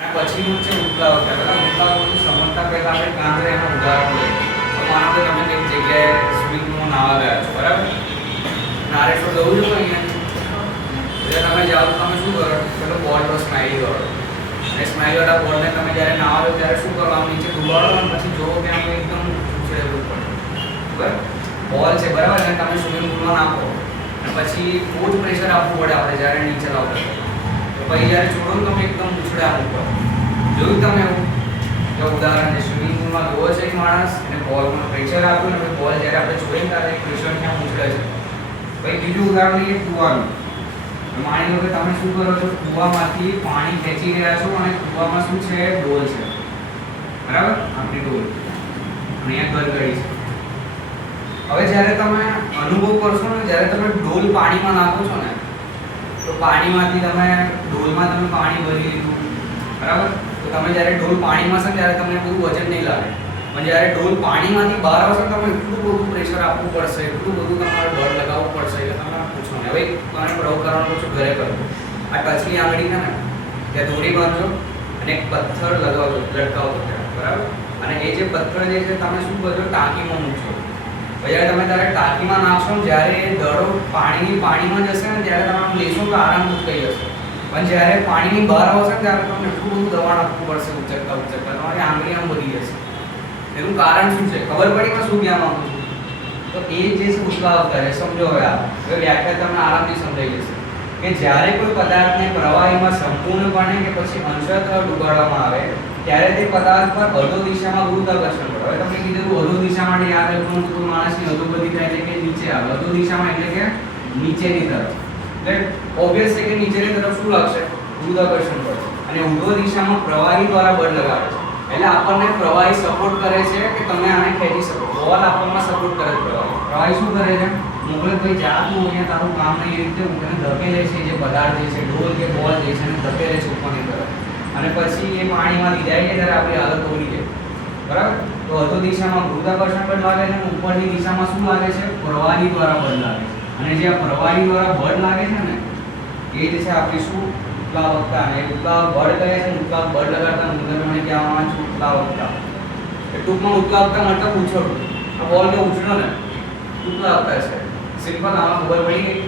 પછીનું છે ઉત્પ્લાવકતા બરાબર ઉત્પ્લાવકનું સમજતા પહેલા આપણે કાંદરે એના ઉદાહરણ લઈએ માનો કે તમે એક જગ્યાએ સ્વિમિંગ પુલમાં નાહવા ગયા છો, બરાબર? નારે તો જવું છું અહીંયા? એટલે તમે જાઓ તમે શું કરો? પેલો બોલ પર સ્માઇલી કરો અને સ્માઇલી વાળા બોલને તમે જ્યારે નાવા લો ત્યારે શું કરવા નીચે ડુબાડો અને પછી જોવો કે આમ એકદમ ઉછળેલું પડે. બરાબર? બોલ છે, બરાબર? અને તમે સ્વિમિંગ પુલમાં નાખો. અને પછી બહુ જ પ્રેશર આપવું પડે આપણે જ્યારે નીચે લાવો તો પછી જ્યારે છોડો ને તમે એકદમ ઉછળ્યા ઉપર જોયું તમે એવું? કે ઉદાહરણ સ્વિમિંગ પુલમાં જોવો છે એક માણસ અને બોલમાં પ્રેશર આપ્યું ને બોલ જ્યારે આપણે જોઈએ ત્યારે પ્રેશર ત્યાં ઉછળે છે. પછી બીજું ઉદાહરણ લઈએ કૂવાનું. માની લો કે તમે શું કરો છો? કૂવામાંથી પાણી ખેંચી રહ્યા છો અને કૂવામાં શું છે? ડોલ છે. બરાબર? આપણી ડોલ. અહીંયા ગરગડી છે. હવે જ્યારે તમે અનુભવ કરશો ને, જ્યારે તમે ડોલ પાણીમાં નાખો છો ને તો પાણીમાંથી તમે ઢોલમાં તમે પાણી ભરી લીધું, બરાબર? તો તમે જ્યારે ઢોલ પાણીમાં છે ત્યારે તમને બહુ વજન નહીં લાગે. પણ જ્યારે ઢોલ પાણીમાંથી બહાર આવશે ને તમે એટલું બધું પ્રેશર આપવું પડશે, એટલું બધું તમારે બળ લગાવવું પડશે એટલે તમે પૂછો ને. હવે તમારે પ્રયોગ કરવાનો પૂછો ઘરે કરો આ ટચની આંગળી છે ને, ત્યાં દોરી બાંધો અને એક પથ્થર લગાવજો લટકાવજો બરાબર? અને એ જે પથ્થર જે છે, તમે શું કરજો, ટાંકીમાં મૂકશો પછી તમે ત્યારે ટાંકીમાં નાખશો ને જ્યારે એ દડો પાણીની પાણીમાં જશે ને ત્યારે તમે લેશો તો આરામથી થઈ જશે. પણ જ્યારે પાણીની બહાર આવશે ને ત્યારે તમને એટલું બધું દબાણ આપવું પડશે ઉચકતા ઉચકતા, તમારી આંગળી આમ વધી જશે. એનું કારણ શું છે? ખબર પડી કે શું કહેવા માંગુ છું? તો એ જે છે કરે સમજો હવે આ. વ્યાખ્યા તમને આરામથી સમજાઈ જશે. કે જ્યારે કોઈ પદાર્થને પ્રવાહીમાં સંપૂર્ણપણે કે પછી અંશતઃ ડુબાડવામાં આવે ત્યારે તે પદાર્થ પર અધો દિશામાં ગુરુત્વાકર્ષણ પડે હવે તમને કીધું અધો દિશા યાદ રાખવાનું તો માણસની અધોગતિ થાય એટલે કે નીચે આવે. અધો દિશામાં એટલે કે નીચેની તરફ. એટલે ઓબ્વિયસ છે કે નીચેની તરફ શું લાગશે? ગુરુત્વાકર્ષણ પડશે અને ઊંધો દિશામાં પ્રવાહી દ્વારા બળ લગાવે છે. એટલે આપણને પ્રવાહી સપોર્ટ કરે છે કે તમે આને ખેંચી શકો. બોલ આપણને સપોર્ટ કરે પ્રવાહી. પ્રવાહી શું કરે છે? મોકલે ભાઈ જા તું, અહીંયા તારું કામ નહીં. એ રીતે હું તને ધકેલે છે જે પદાર્થ જે છે ડોલ કે બોલ જે છે એને ધકેલે છે ઉપરની તરફ. અને પછી એ પાણીમાંથી જાય છે ત્યારે આપણી હાલત ઓળી જાય બરાબર? તો અધો દિશામાં ગુરુત્વાકર્ષણ બળ લાગે છે અને ઉપરની દિશામાં શું લાગે છે? પ્રવાહી દ્વારા બળ લાગે છે. અને જે આ પ્રવાહી દ્વારા બળ લાગે છે ને, એ દિશા છે આપણી શું ઉત્પ્લાવકતા અને ઉત્પ્લાવક બળ કહે છે ને ઉત્પ્લાવક બળ લગાડતા મુદ્દાને કહેવામાં આવે છે ઉત્પ્લાવકતા. ટૂંકમાં ઉત્પ્લાવકતા મતલબ ઉછળવું આ બોલ કે ઉછળો ને. ઉત્પ્લાવકતા છે. સિમ્પલ આમાં ખબર પડી ગઈ.